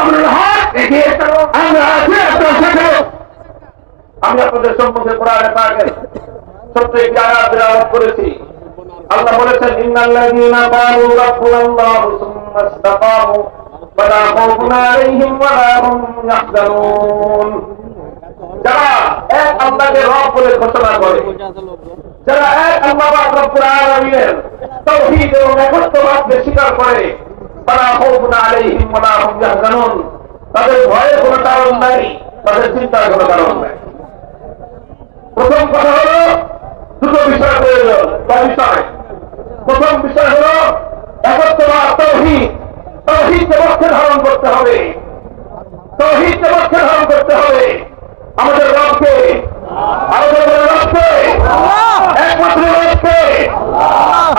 আমরুল হক এগিয়ে চলো, আমরা আছি আপনার সাথে। আমি আপনাদের সম্মুখে কোরআনে পাকের ছোট্ট একটি আয়াত তেলাওয়াত করেছি। আল্লাহ বলেছেন, ইন্নাল্লাযীনা ক্বালু রাব্বুনাল্লাহু সুম্মা ইসতাকামু ফালা খাউফুন আলাইহিম ওয়ালা হুম ইয়াহজানুন। যারা এক আল্লাহকে রব বলে ঘোষণা করে, যারা এক আল্লাহ রব্বুল আলামিনের তাওহীদ এবং একত্ববাদকে স্বীকার করে, ফালা খাউফুন আলাইহিম ওয়ালা হুম ইয়াহজানুন, তাদের ভয়ের কোনো কারণ নাই, তাদের চিন্তার কোনো কারণ নাই। প্রথম কথা হলো দুটো বিষয় প্রয়োজন বা বিষয়। প্রথম বিষয় হলো একত্ববাদ, তাওহীদ। তাওহীদকে পক্ষে ধারণ করতে হবে, তাওহীদকে পক্ষে ধারণ করতে হবে। আমাদের রবকে, আমাদের রবকে, একমাত্র রবকে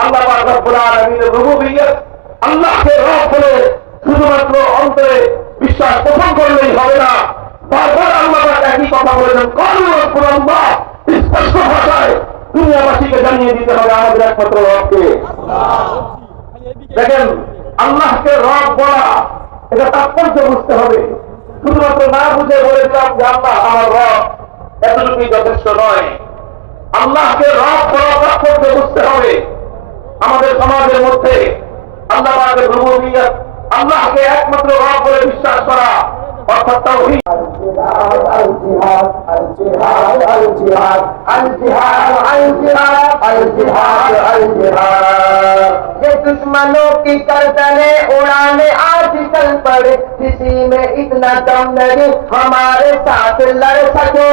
আল্লাহ পাক রব্বুল আলামিনের রুবুবিয়্যত, আল্লাহকে রব বলে শুধুমাত্র অন্তরে বিশ্বাস পোষণ করলেই হবে না, বারবার আল্লাহ পাক একই কথা বলেছেন, ক্বালু রাব্বুনাল্লাহ। স্পষ্ট ভাষায় দুনিয়াবাসীকে জানিয়ে দিতে হবে আমাদের একমাত্র রবকে। দেখেন, আল্লাহকে রব বলা, এটা তাৎপর্য বুঝতে হবে। শুধুমাত্র না বুঝে বলে দিলাম যে আল্লাহ আমার রব, এতটুকুই যথেষ্ট নয়। আল্লাহকে রব বলা তাৎপর্য বুঝতে হবে। আমাদের সমাজের মধ্যে আল্লাহ পাকের রুবুবিয়্যত, আল্লাহকে একমাত্র রব বলে বিশ্বাস করা, অর্থাৎ তাওহীদ। दुश्मनों की गर्दने उड़ाने आजकल पर किसी में इतना दम नहीं हमारे साथ लड़ सके।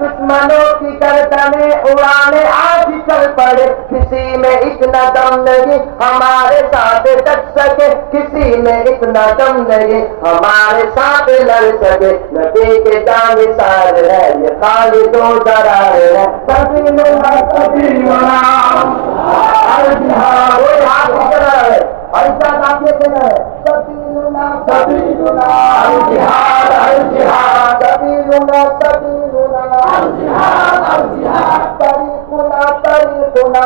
दुश्मनों की गर्दने उड़ाने आजकल पर किसी में इतना दम नहीं हमारे साथ डट सके। किसी में इतना दम नहीं हमारे साथ लड़ सके। नबी के जानिसार है ये खाली दो दरार है। सभी लोग सभी ऐसा काफी देना है। सभी लुना सभी लुना जिहाद जिहाद सभी लुना सभी लुना जिहाद जिहाद तरीकुना तरीकुना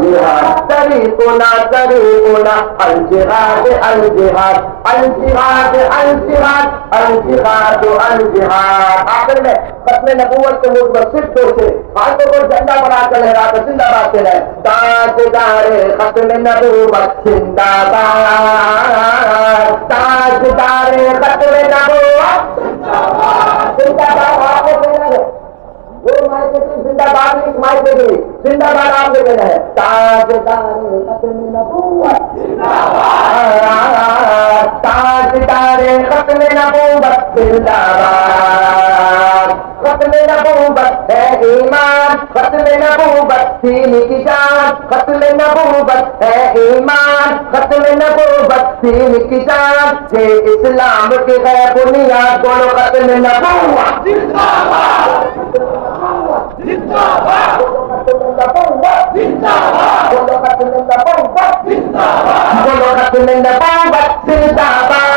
जिहाद तरीकुना तरीकुना अल जिहाद अल जिहाद अल जिहाद अल जिहाद अल जिहाद अल जिहाद। आखिर में खत्मे नबूवत के मुतवस्सित से हाथों को झंडा बना कर लहराते जिंदाबाद के रहे। ताजदारे खत्मे नबूवत जिंदाबाद, ताजदारे खत्मे नबूवत जिंदाबाद जिंदाबाद। आपको कहना है वो माइक जिंदाबाद नहीं, माइक जिंदाबाद आपने कहना है। ताजदारे खत्मे नबूवत जिंदाबाद, ताजदारे खत्मे नबूवत जिंदाबाद। खत्मे नबूवत है ईमान, खत्मे नबूवत दीन की जान। खत्मे नबूवत है ईमान, खत्मे नबूवत दीन की जान। ये इस्लाम की है बुनियाद, बोलो खत्मे नबूवत जिंदाबाद जिंदाबाद जिंदाबाद। बोलो खत्मे नबूवत जिंदाबाद, बोलो खत्मे नबूवत जिंदाबाद।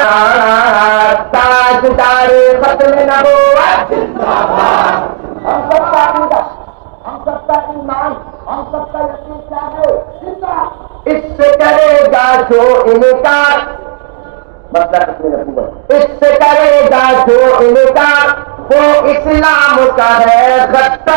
ताजदारे खत्मे नबूवत जिंदाबाद। हम सबका ईमान, हम सबका ईमान, हम सबका यकीन क्या है? इससे करेगा जो इनकार, मतलब इससे करेगा जो इनकार वो इस्लाम का है गद्दार।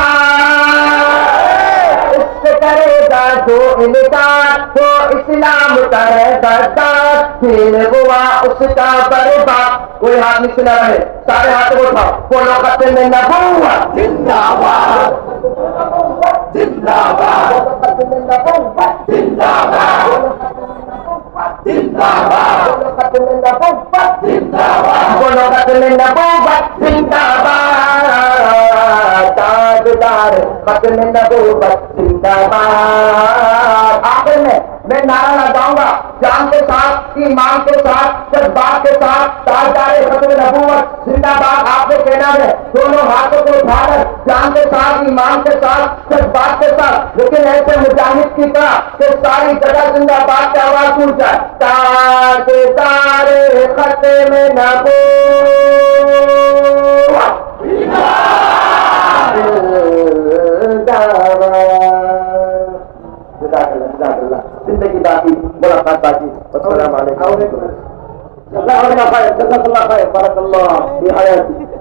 इससे करेगा जो इनकार वो इस्लाम का है गद्दार। दीन हुआ उसका बर्बाद। कोई हाथ नीचे न रहे, सारे हाथों को उठाओ, बोलो खत्मे नबूवत जिंदाबाद जिंदाबाद खत्मे नबूवत जिंदाबाद जिंदाबाद खत्मे नबूवत जिंदाबाद, बोलो खत्मे नबूवत जिंदाबाद। ताजदार खत्मे नबूवत जिंदाबाद। आखिर में मैं नारा लगाऊंगा जान के साथ, ईमान के साथ, जज्बात के साथ। ताजदार खत्मे नबूवत जिंदाबाद आपको कहना है, दोनों हाथों को उठाकर जान के साथ, ईमान के साथ, जज्बात के साथ, लेकिन ऐसे मुजाहिद की तरह कि सारी जगह जिंदाबाद की आवाज टूट जाए। ताजदार खत्मे नबूवत जिंदाबाद। जिंदगी बाकी, मुलाकात बाकी। السلام علیکم جزاک اللہ خیر بارک اللہ فی حیاتک